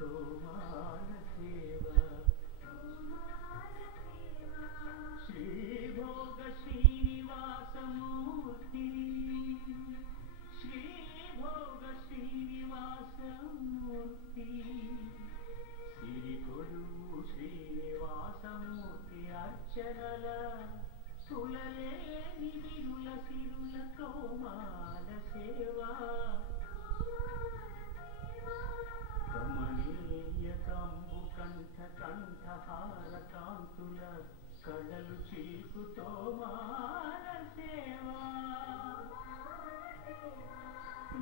तोमार सेवा श्रीभोग श्रीनिवासमूर्ति श्रीभोग श्रीनिवासमूर्ति सिरिकोलु श्रीनिवासमूर्ति अर्चनल तुललेनि विरुल सिरुल तोमार सेवा कमनीय कंबु कंठ कंठहार कांतुल कललु चीकु तोमार सेवा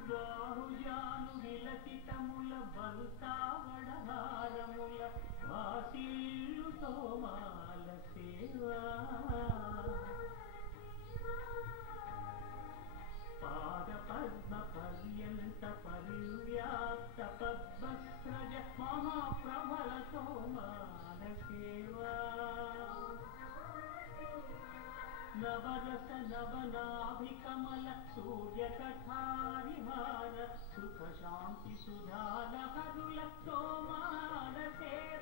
बाहुजानु विलसितमुल बलतावडहारमुल वासिल्लु तोमार सेवा पाद पद्म पर्यंत परिव्याप्त पद्मस्रज महाप्रबल तोमार सेवा नवरस नवनाभिकमल सूर्य कठारिहार सुख शांति सुधा लहरुल तोमार सेवा